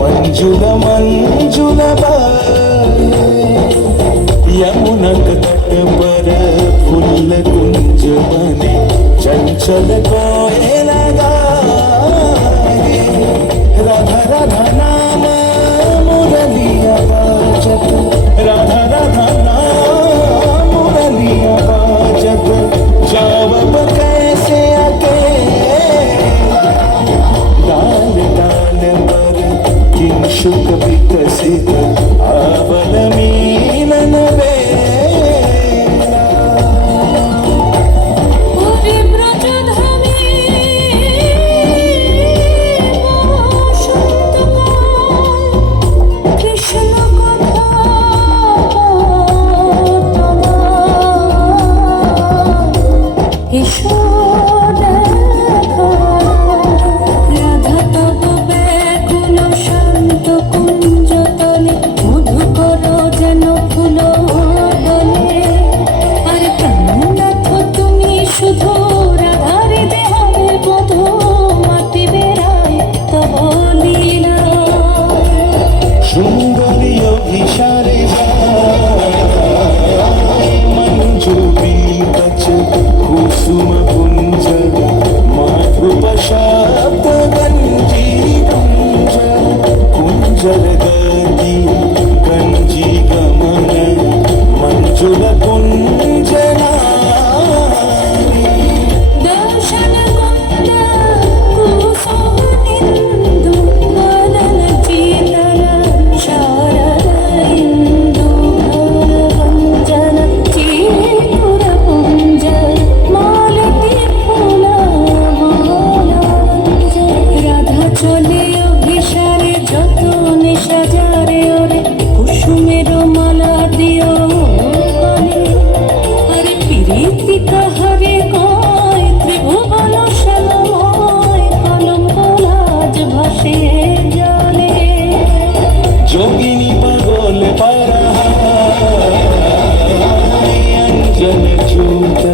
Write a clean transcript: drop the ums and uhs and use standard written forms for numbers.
मंजुल मंजुल यमुनक तट पर फूल कुंज बने चंचल कोयल गाए राधा राधा नाम मुरलिया बाजत राधा राधा नाम मुरलिया बाजत जावब कैसे डाल डाल पर किंशुक विकसित आवल मीलन बेला ओरे ब्रजधामी बसन्तकाल कृष्ण कथा তোমার এসো जलगति गंजी गमन मंजुल कुंजना दर्शन कुंद कुसुमनिंदु वदन चीतल शारद इंदु भरवंजन चीपुर पुंज मालती फूल मालांज राधा चले अभिसारे যত সাজারে ওরে কুসুমের মালা দিও বলে আরে প্রীতি কাহারে কয় ত্রিভুবন শ্যামময় কলম কলাজ ভাসে জলে যোগিনী পাগল পারা অঞ্জন ছুত